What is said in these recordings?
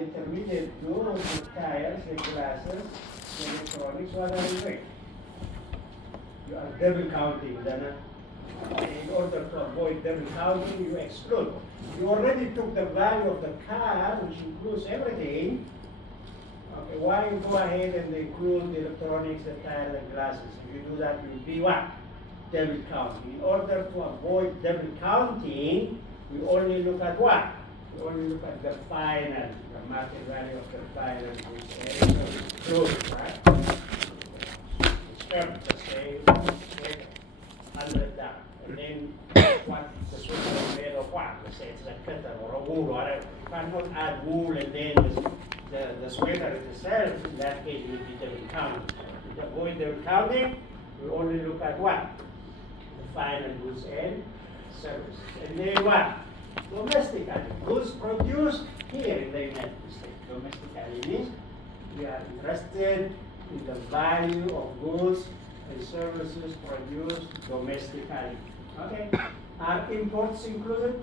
Intermediate goods, the tires, the glasses, the electronics, what are you doing? You are double counting. Then, in order to avoid double counting, you exclude. You already took the value of the car, which includes everything. Okay, why you go ahead and include the electronics, the tires, and glasses? If you do that, you will be what? Double counting. In order to avoid double counting, we only look at what? We only look at the final, the market value of the final goods, right? Let's say, $100. And then what the sweater is made of what? Let's say it's a cotton or a wool or whatever. You cannot add wool and then the sweater itself, in that case, will be double counting. To avoid double counting, we only look at what? The final goods and services. And then what? Domestically, goods produced here in the United States. Domestically means we are interested in the value of goods and services produced domestically. Okay? Are imports included?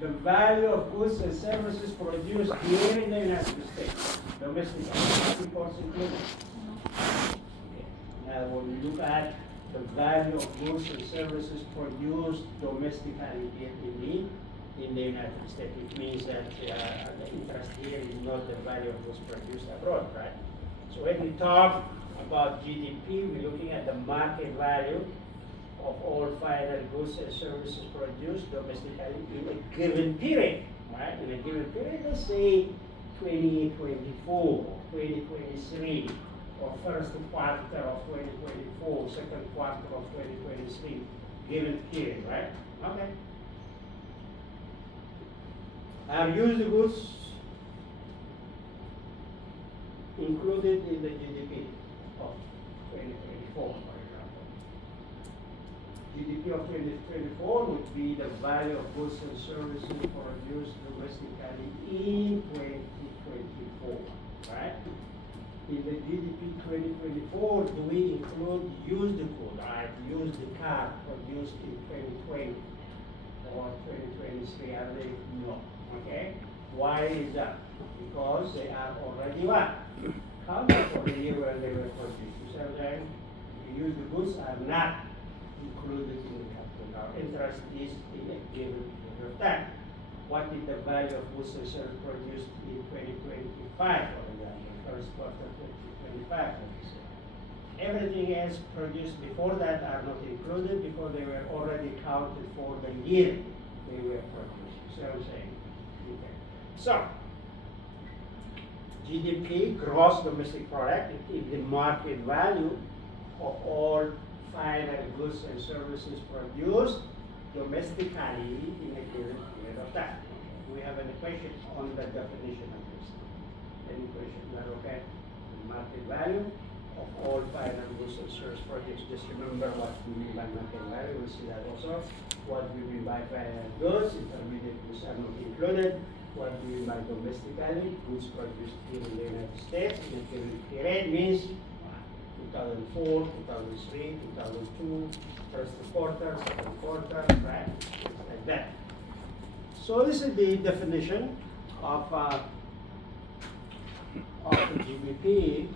The value of goods and services produced here in the United States. Domestically. Are imports included? When we look at the value of goods and services produced domestically here in the United States, it means that the interest here is not the value of goods produced abroad, right? So when we talk about GDP, we're looking at the market value of all final goods and services produced domestically in a given period, right? In a given period, let's say 2024, 2023. Or first quarter of 2024, second quarter of 2023, given period, right? Okay. Are used goods included in the GDP of 2024, for example? GDP of 2024 would be the value of goods and services produced domestically in 2024, right? In the GDP 2024, do we include used good, right? Used car produced in 2020 or 2023? Are they? No. Okay? Why is that? Because they are already what? Counted for the year when they were produced. You see what I'm saying? The used goods are not included in the capital. Our interest is in a given period of time. What is the value of goods and services produced in 2025, for example? First quarter 2025. Everything else produced before that are not included because they were already counted for the year they were produced. You see what I'm saying? Okay. So, GDP, gross domestic product, is the market value of all final goods and services produced domestically in a given period of time. We have an equation on the definition of this. Any question? Is that okay? The market value of all final goods and service products. Just remember what we mean by market value. We'll see that also. What we mean by final goods, intermediate goods are not included. What we mean by domestically, goods produced here in the United States in a given period means 2004, 2003, 2002, first quarter, second quarter, right? Like that. So this is the definition of the GDP.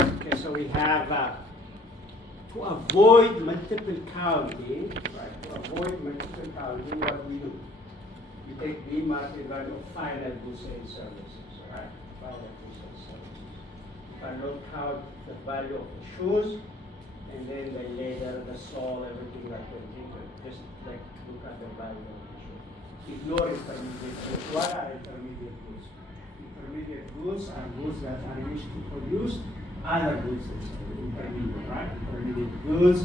Okay, so we have to avoid multiple counting, right? To avoid multiple counting, what we do? We take the market value of final goods and services, right? Final goods and services. You cannot count the value of the shoes and then the leather, the sole, everything that went into it. Just like look at the value of the shoe. Ignore intermediate goods. What are intermediate goods? Intermediate goods are goods that are used to produce other goods. Intermediate, right? Intermediate goods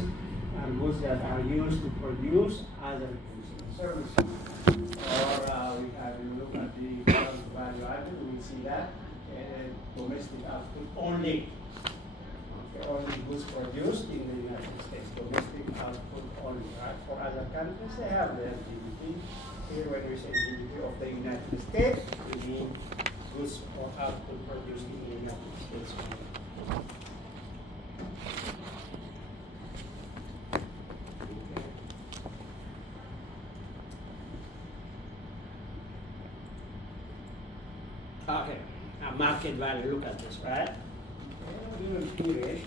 are goods that are used to produce other goods and services. Or we have a look at the value added, we see that domestic output only. Okay, only goods produced in the United States. Domestic output only, right? For other countries, they have their GDP. Here, when we say GDP of the United States, we mean goods or output produced in the United States. Okay, now market value, look at this, right? Given period,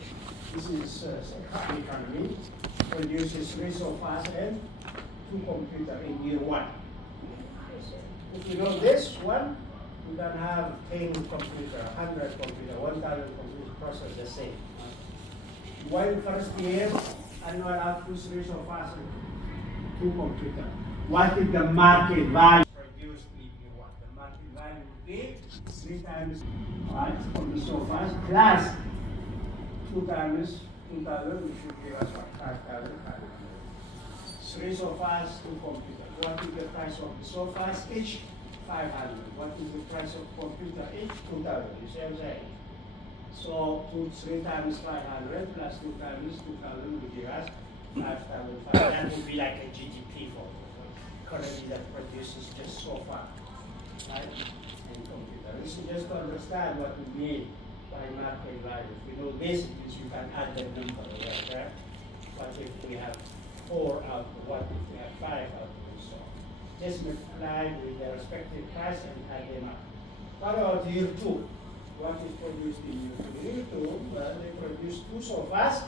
this is economy, produces resource and two computers in year one. If you know this one, you can have 10 computers, 100 computers, 1,000 computers process the same. One first year, annual output resource and two computers. What is the market value produced in year one? The market value would be 3 times from the resource plus 2 times 2,000, which should give us what? 5,500. Resource, two computers. What is the price of the resource? Each 500. What is the price of computer? Each 2,000. You see what I'm saying? So 3 times 500 plus 2 times 2,000 will give us 5,500. That would be like a GDP for economy that produces just so far, right? And computer. This is just to understand what we mean by market value. If we know this, it means you can add the number, right? What if we have 4 output? What if we have 5 output? So just multiply with their respective price and add them up. What about year 2? What is produced in year 2? Year 2, well, they produce 2 so fast,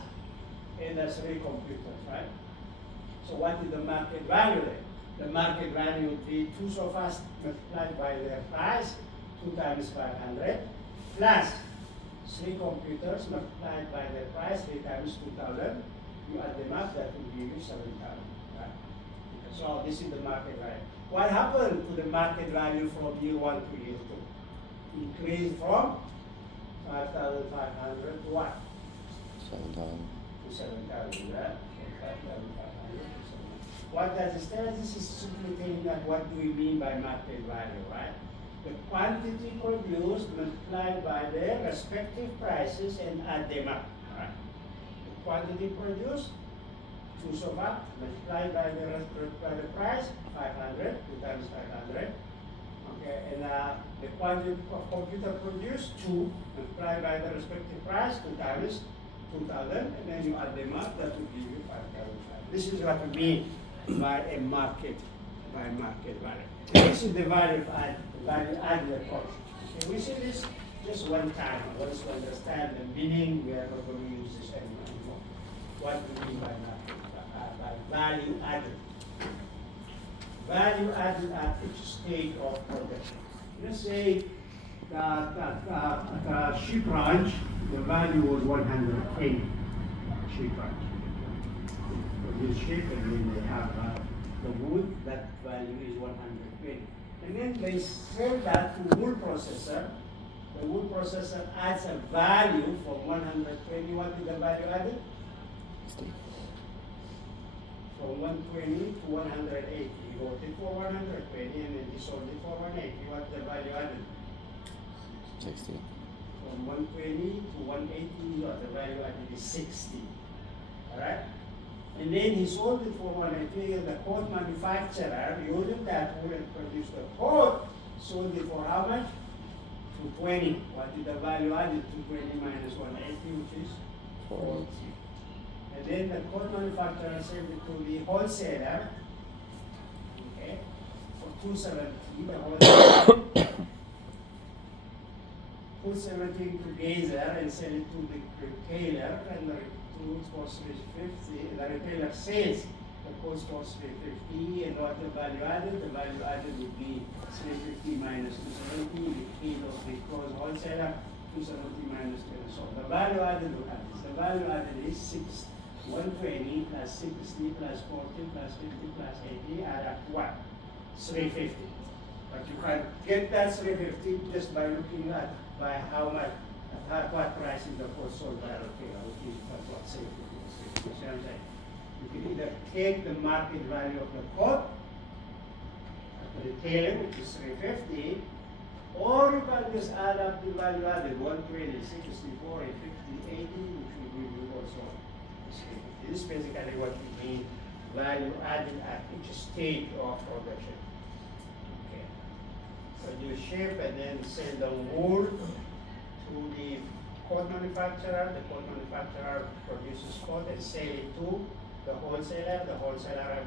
and that's 3 computers, right? So what is the market value then? The market value would be 2 so fast multiplied by their price, 2 times 500, plus 3 computers multiplied by their price, 3 times 2,000. You add them up, that will give you 7,000. Right? So this is the market value. What happened to the market value from year 1 to year 2? Increased from 5,500 to what? 7,000. To 7,000, right? 5,500 to 7,000. What does this tell us? This is simply telling us what do we mean by market value, right? The quantity produced multiplied by their respective prices and add them up, right? The quantity produced, 2 so far, multiplied by the price, 500, 2 times 500. Okay, and the quantity of computer produced, 2, multiplied by the respective price, 2 times 2,000, and then you add them up, that will give you 5,500. This is what we mean by a market value. This is the value added approach. Okay, we see this just one time. Once we understand the meaning, we are not going to use this anymore. What do we mean by value added? Value added at each stage of production. Let's say that at a sheep ranch, the value was 110 sheep ranch. Produce sheep, and then they have the wood, that value is 120. And then they sell that to wool processor. The wool processor adds a value from 120. What is the value added? From 120 to 180. He bought it for 120 and then he sold it for 180. What's the value added? 60. From 120 to 180, what the value added is 60. Alright? And then he sold it for 180, and the coat manufacturer using that wool and produced the coat, sold it for how much? 220. What is the value added? 220 minus 180, which is 40. And then the coat manufacturer sold it to the wholesaler, okay, for 270. The wholesaler put 17 together and sell it to the retailer, and the goods for 350. The retailer sells the goods for 350, and what the value added? The value added would be 350 minus 270, the kilo, because wholesaler 270 minus 10. So the value added, look at this. The value added is 120 plus 60 plus 40 plus 50 plus 80 add up to what? 350. But you can get that 350 just by looking at by how much, at what price is the cost sold by a retailer, which is what say 50. You see what I'm saying? You can either take the market value of the coat at the retailer, which is 350, or you can just add up the value added, 120, 60, 40, 50, 80, which will give you also 350. This is basically what we mean value added at each stage of production. Produce sheep and then sell the wool to the coat manufacturer. The coat manufacturer produces coat and sell it to the wholesaler. The wholesaler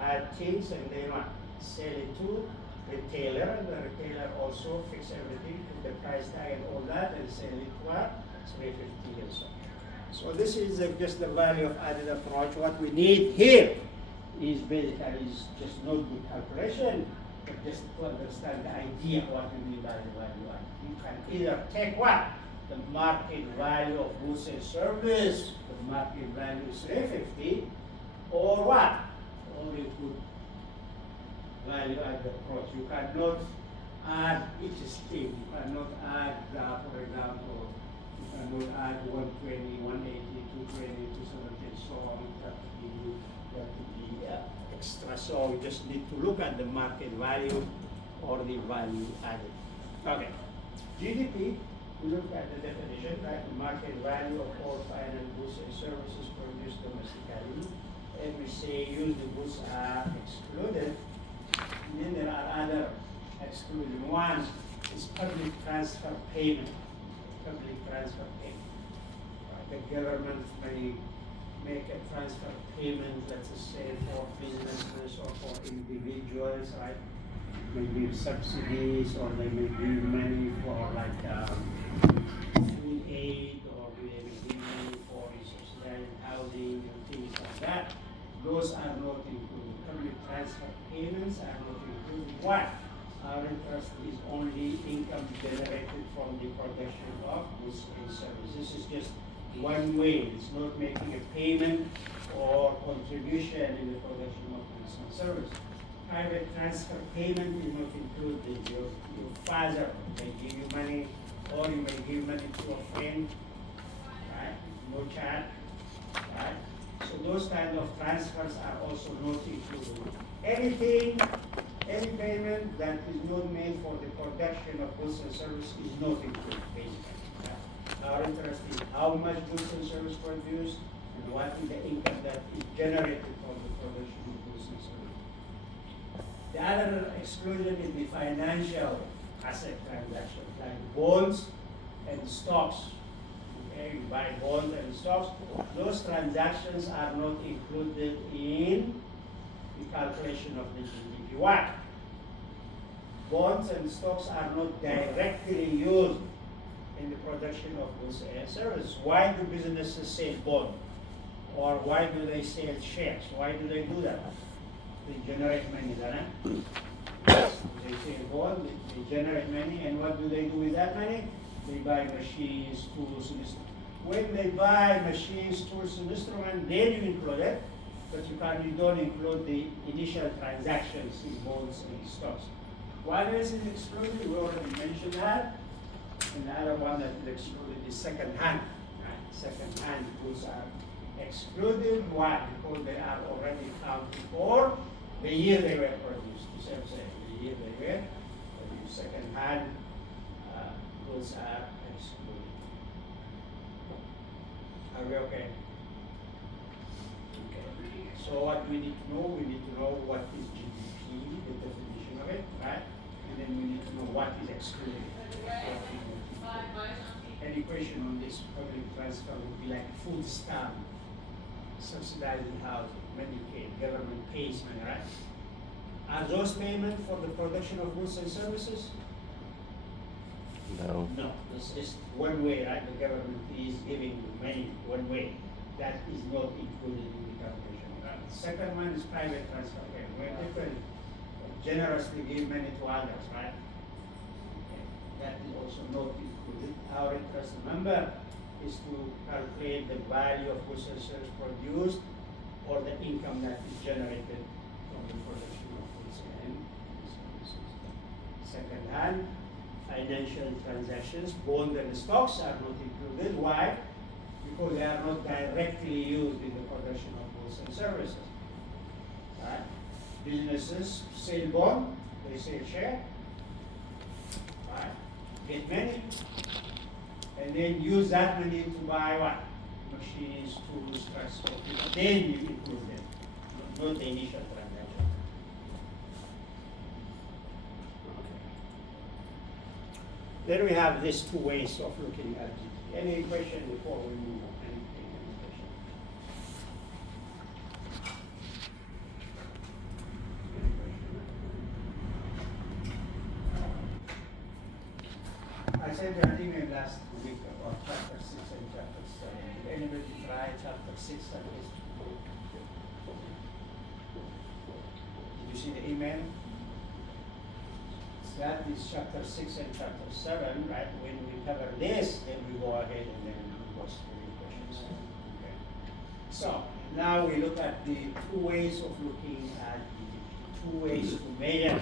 had things and then what? Sell it to retailer, and the retailer also fix everything, put the price tag and all that, and sell it for 350 and so. So this is just the value of added approach. What we need here is basically is just notebook calculation, but just to understand the idea of what we mean by the value added. You can either take what? The market value of goods and service, the market value is 350, or what? Only put value added approach. You cannot add each stream. You cannot add, for example, you cannot add 120, 180, 220, 270, and so on. You have to be extra. So we just need to look at the market value or the value added. Okay. GDP, we look at the definition, right? The market value of all final goods and services produced domestically. And we say use the goods are excluded. And then there are other excluded. One is public transfer payment. Public transfer payment. The government may make a transfer payment, let's say, for businesses or for individuals, right? Maybe subsidies, or they may give money for like food aid, or they may give money for subsidized housing and things like that. Those are not included. Public transfer payments are not included. Why? Our interest is only income generated from the production of goods and services. This is just one way. It's not making a payment or contribution in the production of goods and services. Private transfer payment is not included. Your father may give you money, or you may give money to a friend, right? No charge, right? So those kind of transfers are also not included. Anything, any payment that is not made for the production of goods and services is not included, basically. Right? Our interest is how much goods and services produced, and what is the income that is generated from the production of goods and services. The other exclusion is the financial asset transactions, like bonds and stocks. Okay, you buy bonds and stocks. Those transactions are not included in the calculation of the GDP. Why? Bonds and stocks are not directly used in the production of goods and services. Why do businesses sell bonds? Or why do they sell shares? Why do they do that? They generate money, don't they? They sell bonds, they generate money, and what do they do with that money? They buy machines, tools, and instruments. When they buy machines, tools, and instruments, then you include it, but you don't include the initial transactions in bonds and stocks. Why is it excluded? We already mentioned that. And the other one that is excluded is second-hand. Right? Second-hand goods are excluded. Why? Because they are already counted for the year they were produced. The same thing, the year they were produced. Second-hand goods are excluded. Are we okay? Okay. So what we need to know, what is GDP, the definition of it, right? And then we need to know what is excluded. Any question on this public transfer would be like food stamp, subsidizing housing, Medicaid, government pays money, right? Are those payments for the production of goods and services? No. No, it's just one way, right? The government is giving money one way. That is not included in the calculation. Right? The second one is private transfer payment, where people generously give money to others, right? Okay. That is also not included. Our interest, remember, is to calculate the value of goods and services produced, or the income that is generated from the production of goods and services. Second hand, financial transactions, bonds and stocks are not included. Why? Because they are not directly used in the production of goods and services. Right? Businesses sell bond, they sell share, right? Get money, and then use that money to buy what? Machines, tools, transport. Then you include them, not the initial transaction. Then we have these two ways of looking at it. Any question before we move on? Any question? chapter 6 that is. Did you see the email? That is chapter 6 and chapter 7, right? When we cover this, then we go ahead and then we go through the questions. Okay. So, now we look at the two ways of looking at GDP. Two ways to measure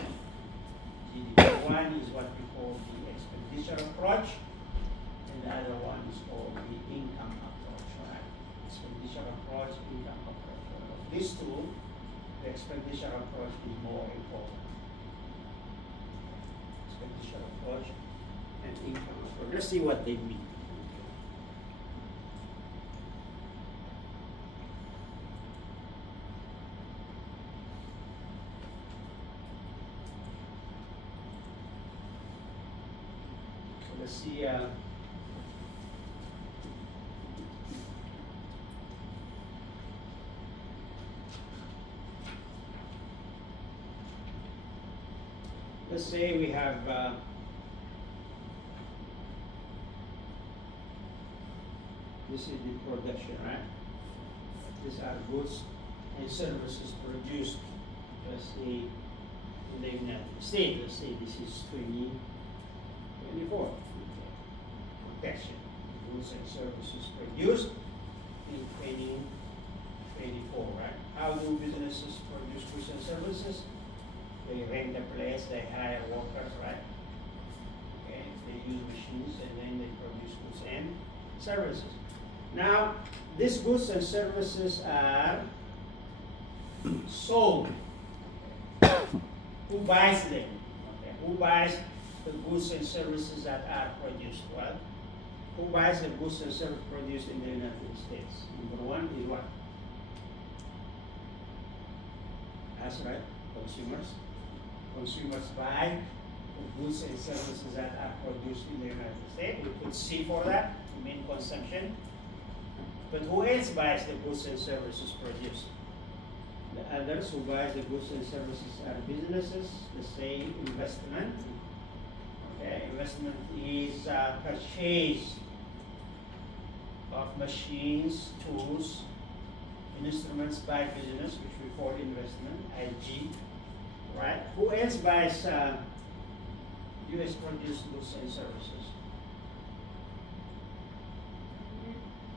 GDP. One is what we call the expenditure approach, and the other one is called the income approach, right? Expenditure approach, income approach. Of these two, the expenditure approach is more important. Expenditure approach and income approach. Let's see what they mean. So let's see. Let's say we have this is the production, right? These are goods and services produced, let's say, in the United States. Let's say this is 2024. Production, goods and services produced in 2024, right? How do businesses produce goods and services? They rent a place, they hire workers, right? Okay, they use machines and then they produce goods and services. Now, these goods and services are sold. Who buys them? Okay. Who buys the goods and services that are produced? Well, who buys the goods and services produced in the United States? Number one is what? That's right, consumers. Consumers buy the goods and services that are produced in the United States. We put C for that, to mean consumption. But who else buys the goods and services produced? The others who buy the goods and services are businesses. The same investment. Okay, investment is purchase of machines, tools, instruments by business, which we call investment, IG. Right? Who else buys U.S. produced goods and services?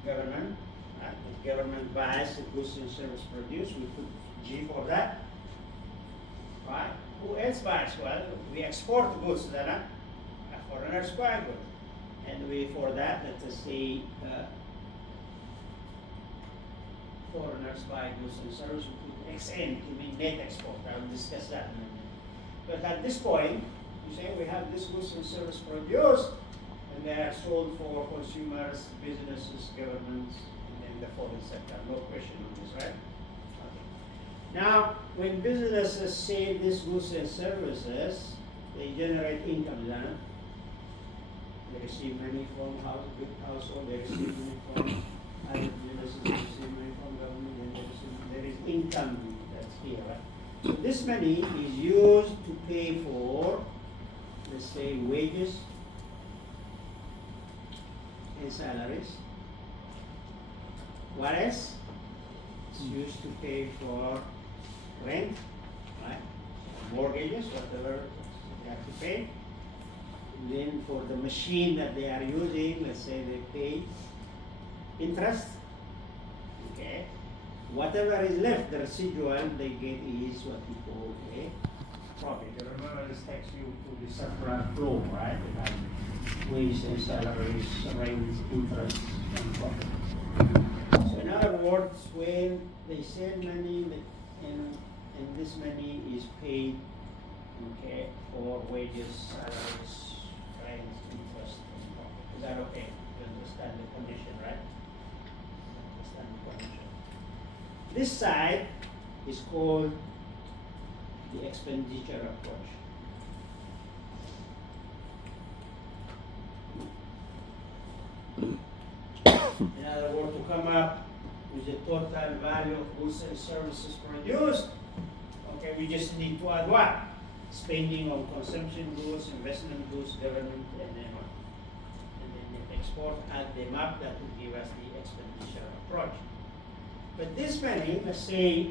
Government. Right? The government buys the goods and services produced. We put G for that. Right? Who else buys? Well, we export goods that foreigners buy goods. And we, for that, let us say, foreigners buy goods and services. We put XN to mean net export. I will discuss that in a minute. But at this point, you say we have this goods and services produced, and they are sold for consumers, businesses, governments, and then the foreign sector. No question on this, right? Okay. Now, when businesses sell these goods and services, they generate income, isn't it? They receive money from household, they receive money from other businesses, they receive money from government, and there is income that's here, right? So this money is used to pay for, let's say, wages and salaries. What else? It's used to pay for rent, right? Mortgages, whatever they have to pay. And then for the machine that they are using, let's say they pay interest. Okay. Whatever is left, the residual they get is what we call a profit. You remember this takes you to the circular flow, right? They have wages and salaries, rents, interest, and profit. So in other words, when they send money and this money is paid, okay, for wages, salaries, rents, interest, and profit. Is that okay? You understand the condition, right? Understand the condition. This side is called the expenditure approach. In other words, to come up with the total value of goods and services produced, okay, we just need to add what? Spending on consumption goods, investment goods, government, and then what? And then the export, add them up, that will give us the expenditure approach. But this money, let's say,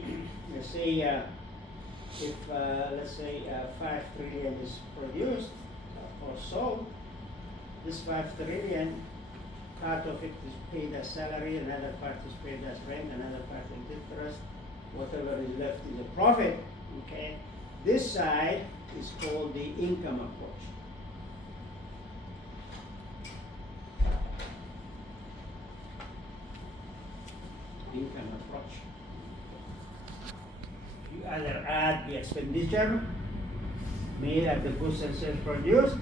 if let's say 5 trillion is produced or sold, this 5 trillion, part of it is paid as salary, another part is paid as rent, another part is interest, whatever is left is a profit. Okay, this side is called the income approach. Income approach. You either add the expenditure made at the goods and services produced,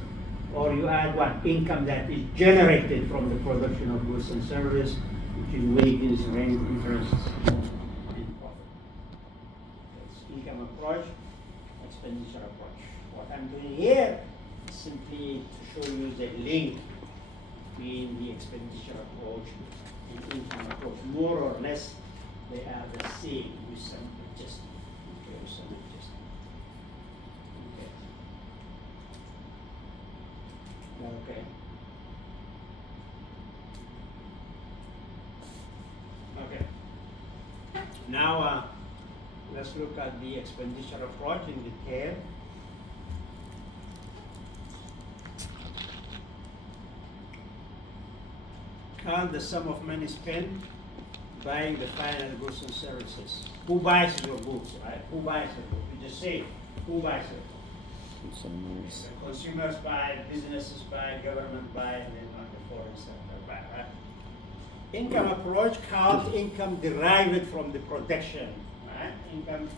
or you add what income that is generated from the production of goods and services, which is wages, rent, interest, and profit. That's income approach, expenditure approach. What I'm doing here is simply to show you the link between the expenditure approach and income approach. More or less, they are the same with some adjustment. Okay, with some adjustment. Okay. Okay. Now let's look at the expenditure approach in detail. Count the sum of money spent buying the final goods and services. Who buys your goods, right? Who buys the goods? You just say, who buys it? Consumers. The consumers buy, businesses buy, government buy, and then the foreign sector buy, right? Income approach counts income derived from the production, right? Income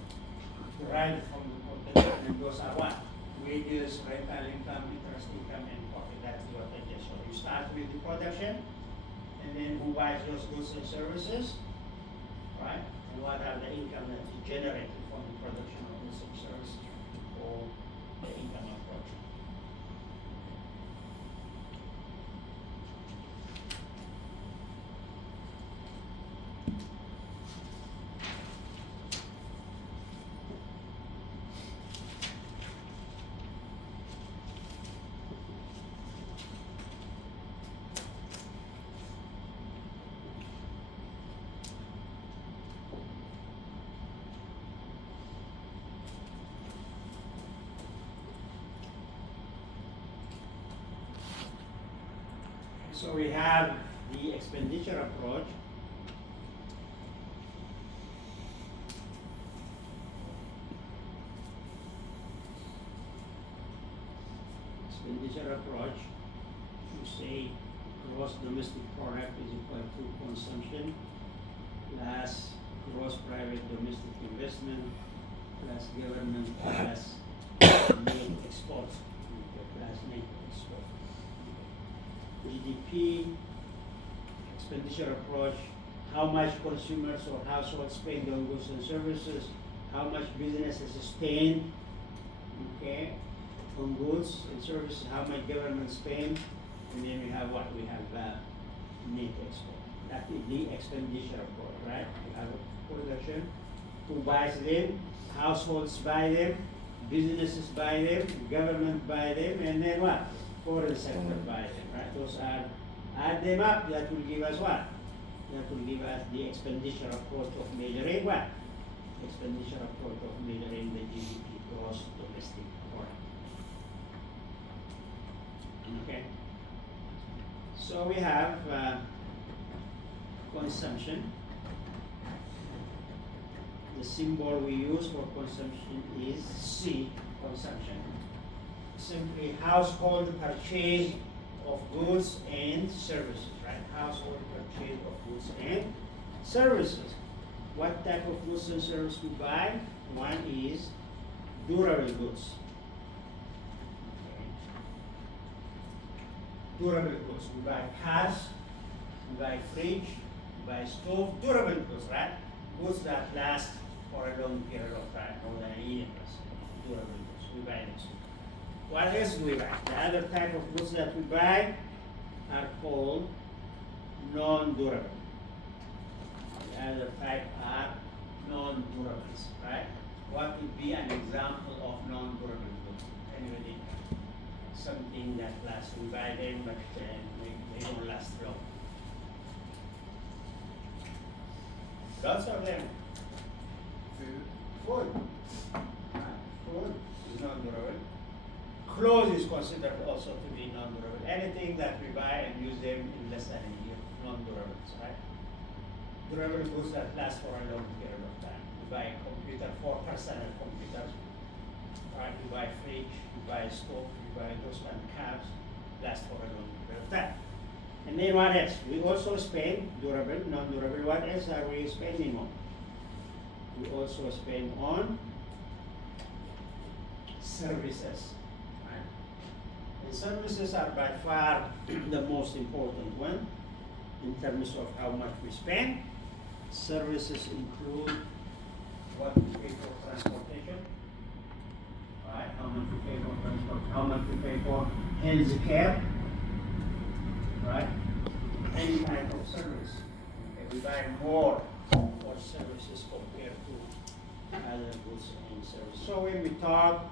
derived from the production, and those are what? Wages, rental income, interest income, and profit. That's what I just showed. You start with the production, and then who buys those goods and services, right? And what are the income that is generated from the production of goods and services, or the income approach. So we have the expenditure approach. Expenditure approach, you say gross domestic product is equal to consumption plus gross private domestic investment plus government plus net export plus net export. GDP, expenditure approach, how much consumers or households spend on goods and services, how much businesses spend, okay, on goods and services, how much government spend, and then we have what? We have net export. That is the expenditure approach, right? We have a production, who buys them, households buy them, businesses buy them, government buy them, and then what? Foreign sector buy them, right? Those are, add them up, that will give us what? That will give us the expenditure approach of measuring what? Expenditure approach of measuring the GDP, gross domestic product. Okay? So we have consumption. The symbol we use for consumption is C, consumption. Simply household purchase of goods and services, right? Household purchase of goods and services. What type of goods and services we buy? One is durable goods. Okay. Durable goods. We buy cars, we buy fridge, we buy stove, durable goods, right? Goods that last for a long period of time, more than a year. Durable goods. We buy this. What else do we buy? The other type of goods that we buy are called non-durable. The other type are non-durables, right? What would be an example of non-durable goods? Anybody? Something that lasts. We buy them, but they don't last long. Lots of them. Food. Food is non-durable. Clothes is considered also to be non-durable. Anything that we buy and use them in less than a year, non-durables, right? Durable goods that last for a long period of time. You buy a computer, 4% of computers, right? You buy a fridge, you buy a stove, you buy those kind of cabs, last for a long period of time. And then what else? We also spend durable, non-durable. What else are we spending on? We also spend on services. Right? And services are by far the most important one in terms of how much we spend. Services include what we pay for transportation, right? How much we pay for transport, how much we pay for health care, right? Any type of service. Okay, we buy more for services compared to other goods and services. So when we talk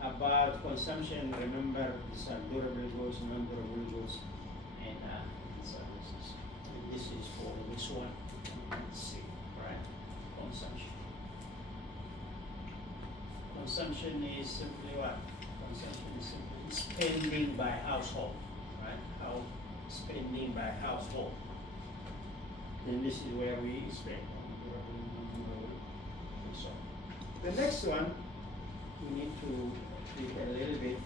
about consumption, remember these are durable goods, non-durable goods, and services. And this is for which one? Let's see, right? Consumption. Consumption is simply what? Consumption is simply spending by household, right? How spending by household. And this is where we spend on durable, non-durable, and so on. The next one, we need to read a little bit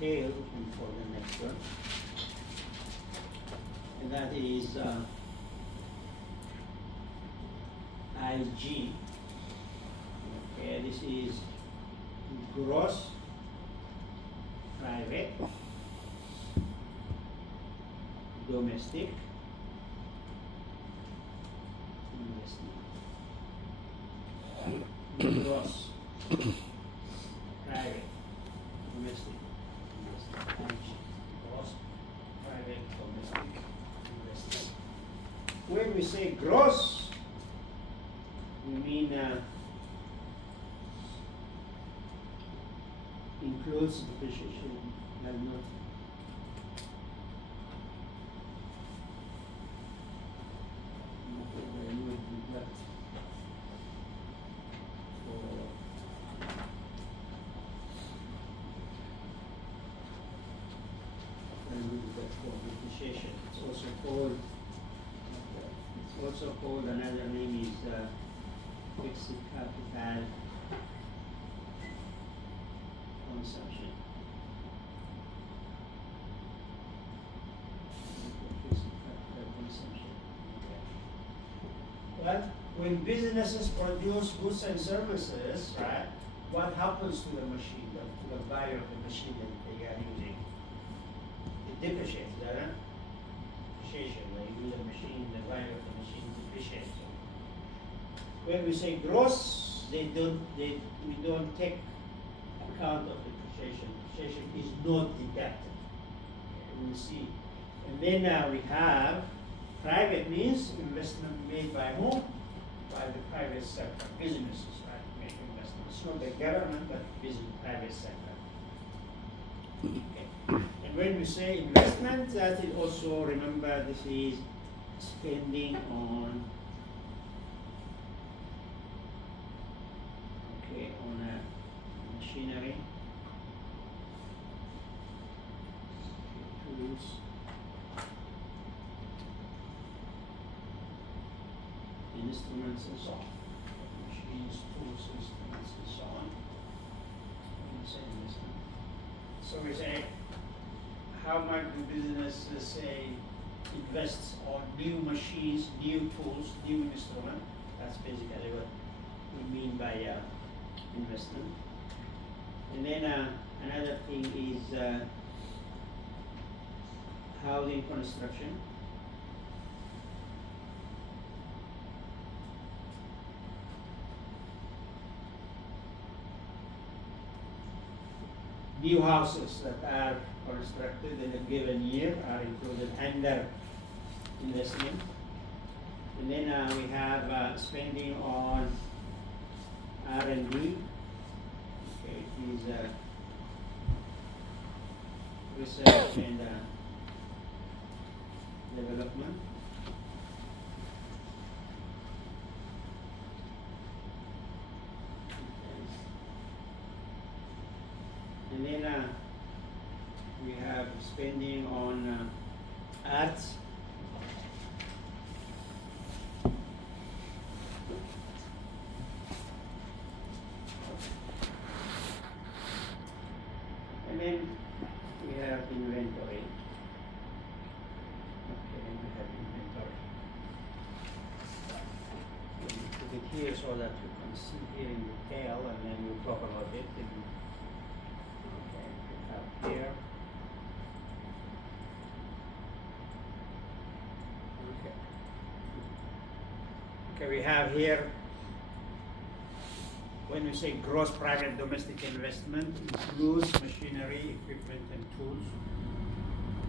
detail for the next one. And that is IG. Okay, this is gross private domestic investment. Gross private domestic investment. Gross private domestic investment. When we say gross, we mean includes depreciation and not depreciation. It's also called another name is fixed capital consumption. Fixed capital consumption. Well, when businesses produce goods and services, right, what happens to the machine, to the value of the machine that they are using? It depreciates, doesn't it? Depreciation. When you use a machine, the value of the machine depreciates. When we say gross, we don't take account of depreciation. Depreciation is not deducted. We will see. And then we have private means investment made by whom? By the private sector, businesses, right? Make investments. Not the government, but business, private sector. Okay. And when we say investment, that is also, remember, this is spending on machinery, tools, instruments and so on. Machines, tools, instruments and so on. So we say, how much do businesses say invests on new machines, new tools, new instruments? That's basically what we mean by investment. And then another thing is housing construction. New houses that are constructed in a given year are included under investment. And then we have spending on R&D. Okay, it is research and development. spending on arts. And then we have inventory. Okay, then we have inventory. Let me put it here so that you can see here in detail, and then we'll talk about it. Okay, we have here. Okay. Okay, we have here, when we say gross private domestic investment, includes machinery, equipment, and tools.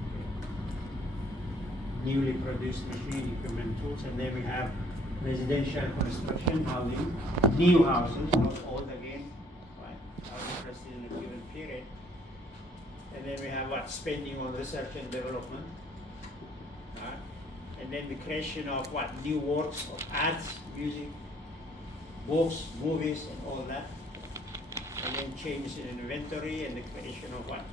Okay. Newly produced machine, equipment, tools, and then we have residential construction, housing, new houses, not old again, right? Houses interested in a given period. And then we have what? Spending on research and development. Right? And then the creation of what? New works of arts, music, books, movies, and all that. And then changes in inventory and the creation of what?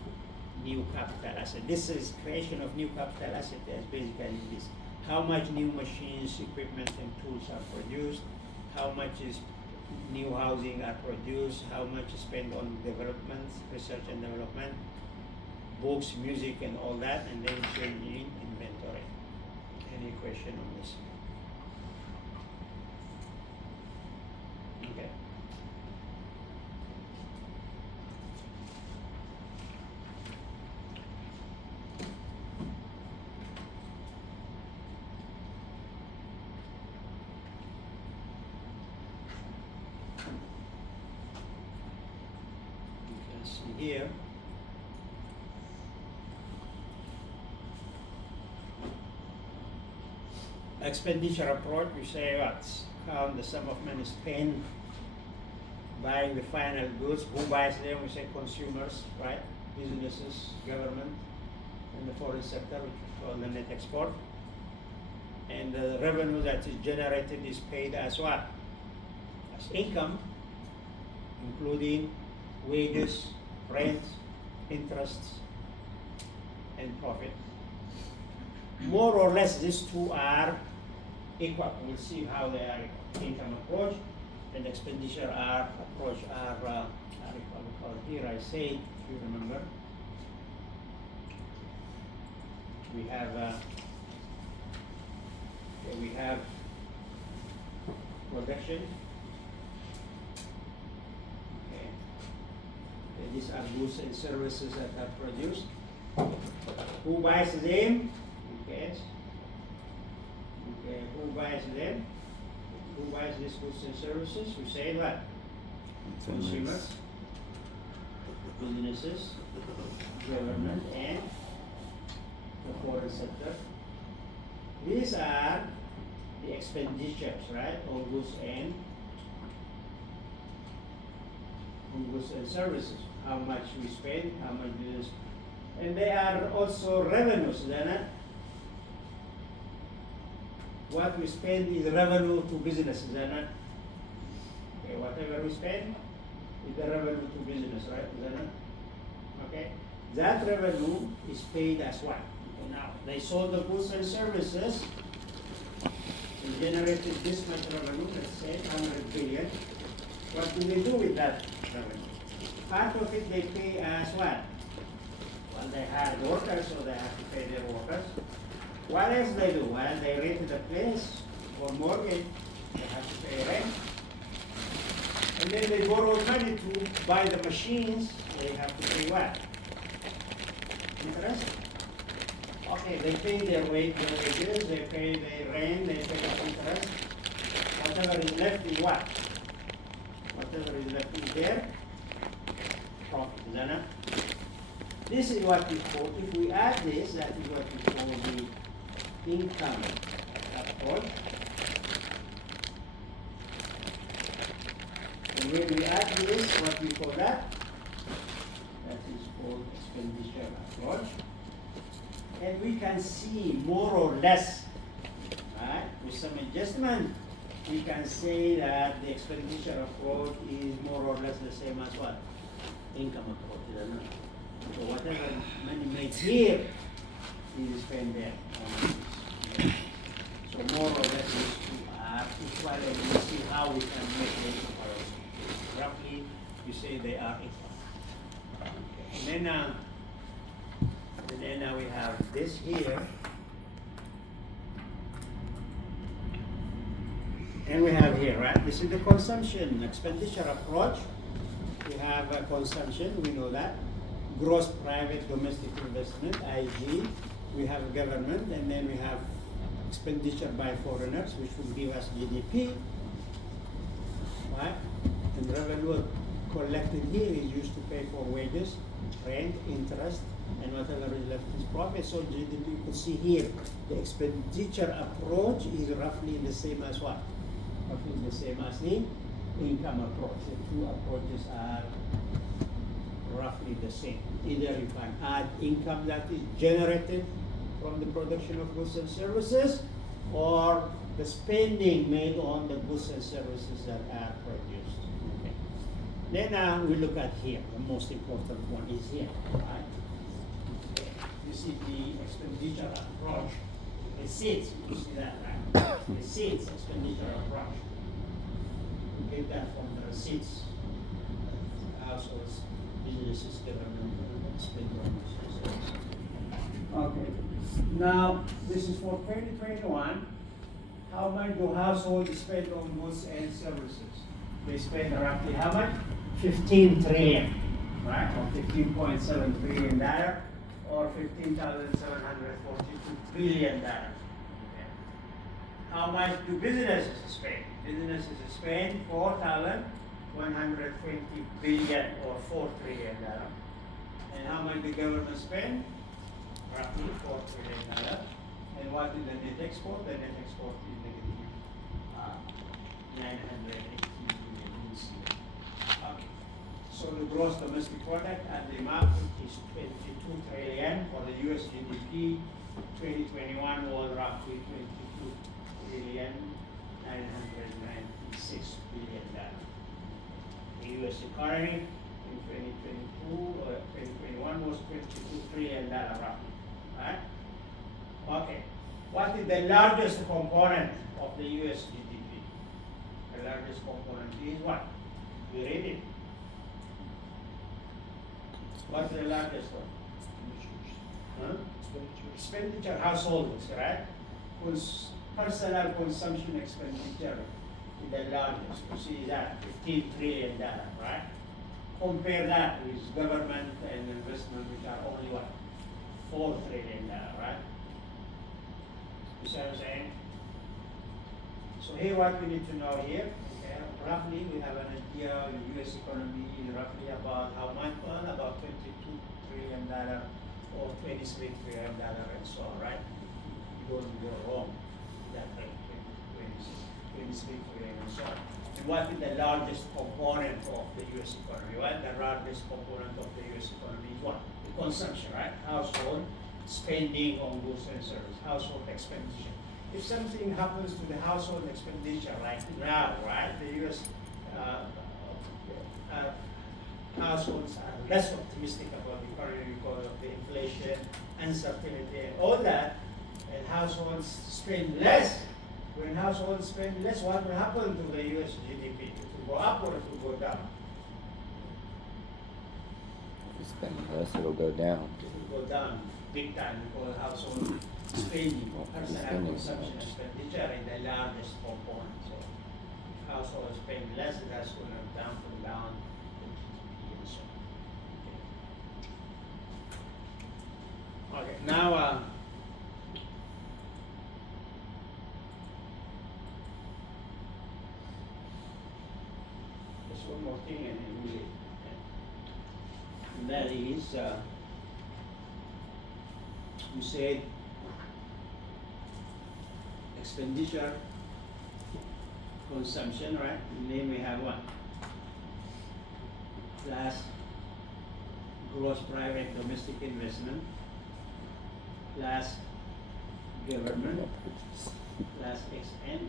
New capital asset. This is creation of new capital asset as basically this. How much new machines, equipment, and tools are produced, how much is new housing are produced, how much is spent on development, research and development, books, music, and all that, and then changing inventory. Any question on this? Okay. You can see here. Expenditure approach, we say what? Count the sum of money spent buying the final goods. Who buys them? We say consumers, right? Businesses, government, and the foreign sector, which is called the net export. And the revenue that is generated is paid as what? As income, including wages, rents, interests, and profit. More or less, these two are equal. We'll see how they are equal. Income approach and expenditure approach are equal. Because here I say, if you remember, we have production. Okay. And these are goods and services that are produced. Who buys them? Okay. Okay. Who buys them? Who buys these goods and services? We say what? Consumers, businesses, government, and the foreign sector. These are the expenditures, right? On goods and services. How much we spend, how much we spend. And they are also revenues, isn't it? What we spend is revenue to businesses, isn't it? Okay, whatever we spend is the revenue to business, right? Isn't it? Okay? That revenue is paid as what? Okay, now, they sold the goods and services, they generated this much revenue, let's say 100 billion. What do they do with that revenue? Part of it they pay as what? Well, they hire workers, so they have to pay their workers. What else they do? Well, they rent the place for mortgage, they have to pay rent. And then they borrow money to buy the machines, they have to pay what? Interest. Okay, they pay their wages, they pay their rent, they pay the interest. Whatever is left is what? Whatever is left is their profit, isn't it? This is what we call, if we add this, that is what we call the income approach. And when we add this, what we call that? That is called expenditure approach. And we can see more or less, right, with some adjustment, we can say that the expenditure approach is more or less the same as what? Income approach, isn't it? So whatever money made here, is spent there. Okay. So more or less these two are equal, and we see how we can make them equal. Roughly, you say they are equal. Okay. And then we have this here. And we have here, right? This is the consumption expenditure approach. We have consumption, we know that. Gross private domestic investment, IG. We have government, and then we have expenditure by foreigners, which will give us GDP. Right? And revenue collected here is used to pay for wages, rent, interest, and whatever is left is profit. So GDP, you can see here, the expenditure approach is roughly the same as what? Roughly the same as the income approach. The two approaches are roughly the same. Either you can add income that is generated from the production of goods and services, or the spending made on the goods and services that are produced. Okay. Then we look at here, the most important one is here, right? Okay. You see the expenditure approach. The seeds, you see that, right? The seeds expenditure approach. We get that from the receipts, households, businesses, government, spend on services. Okay. Now, this is for 2021. How much do households spend on goods and services? They spend roughly how much? 15 trillion, right? Or $15.7 trillion, or $15,742 billion. Okay. How much do businesses spend? Businesses spend $4,120 billion, or $4 trillion. And how much the government spend? Roughly $4 trillion. And what is the net export? The net export is negative 980 billion. Okay. So the gross domestic product at the market is 22 trillion. For the US GDP, 2021 was roughly 22 trillion 996 billion dollars. The US economy in 2022 or 2021 was 22 trillion dollars roughly. Right? Okay. What is the largest component of the US GDP? The largest component is what? You read it. What's the largest one? Huh? Expenditure, households, right? Personal consumption expenditure is the largest. You see that, $15 trillion, right? Compare that with government and investment, which are only what? $4 trillion, right? You see what I'm saying? So here what we need to know here, okay, roughly we have an idea the US economy is roughly about how much? Well, about $22 trillion or $23 trillion and so on, right? You don't go wrong with that rate, 23 trillion and so on. And what is the largest component of the US economy? Well, the largest component of the US economy is what? The consumption, right? Household spending on goods and services, household expenditure. If something happens to the household expenditure like now, right, the US households are less optimistic about the economy because of the inflation, uncertainty, and all that, and households spend less. When households spend less, what will happen to the US GDP? It will go up or it will go down? If you spend less, it'll go down. It will go down big time because household spending or personal consumption expenditure is the largest component. So if households spend less, that's going to dampen down the GDP and so on. Okay, now there's one more thing and then we and that is you said expenditure, consumption, right? And then we have what? Plus gross private domestic investment, plus government, plus XN,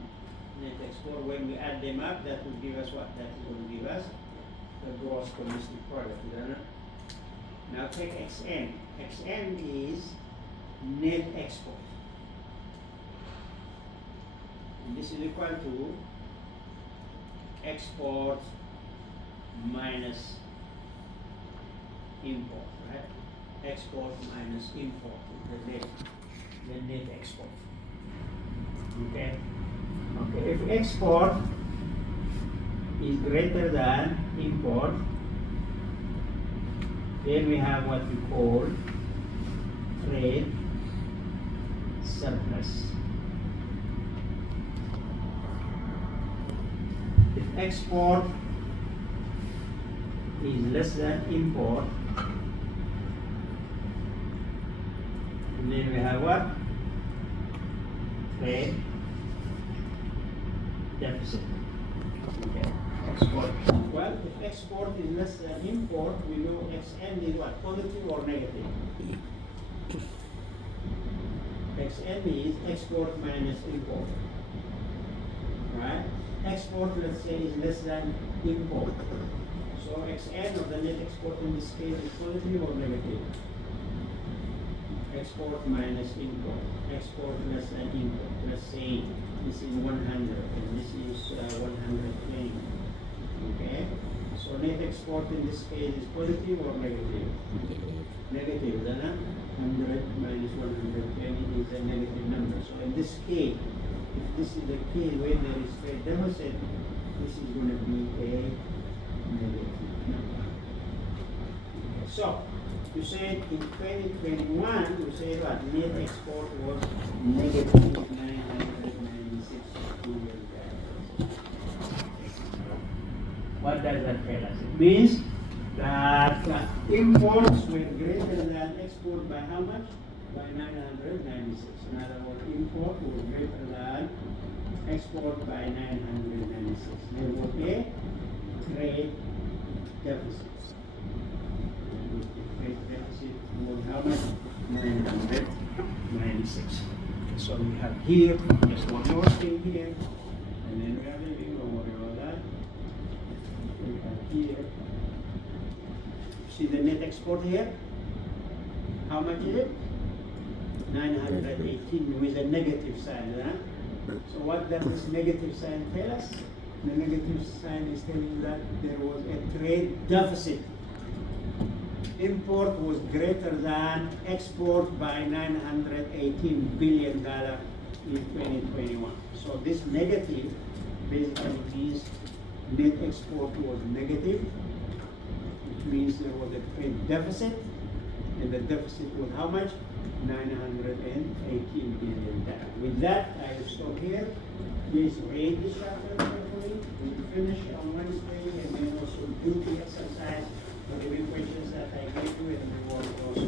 net export. When we add them up, that will give us what? That will give us the gross domestic product, isn't it? Now take Xn. Xn is net export. And this is equal to export minus import, right? Export minus import is the net export. Okay? Okay, if export is greater than import, then we have what we call trade surplus. If export is less than import, and then we have what? Trade deficit. Okay. Export. Well, if export is less than import, we know Xn is what? Positive or negative? Xn is export minus import. Right? Export, let's say, is less than import. So Xn of the net export in this case is positive or negative? Export minus import. Export less than import. Let's say this is 100 and this is 120. Okay? So net export in this case is positive or negative? Negative, then 100 minus 120 is a negative number. So in this case, if this is the case where there is trade deficit, this is going to be a negative number. Okay. So you said in 2021, you said what? Net export was negative 996 billion. What does that tell us? It means that imports were greater than export by how much? By 996. In other words, import was greater than export by 996. There was a trade deficit. Trade deficit was how much? 996. So we have here, just one more thing here, and then we have a don't worry about that. We have here, see the net export here? How much is it? 918 with a negative sign, huh? So what does this negative sign tell us? The negative sign is telling you that there was a trade deficit. Import was greater than export by $918 billion in 2021. So this negative basically means net export was negative, which means there was a trade deficit, and the deficit was how much? $918 billion. With that, I will stop here. Please read this chapter carefully. We will finish on Wednesday and then also do the exercise for the questions that I gave you, and we will also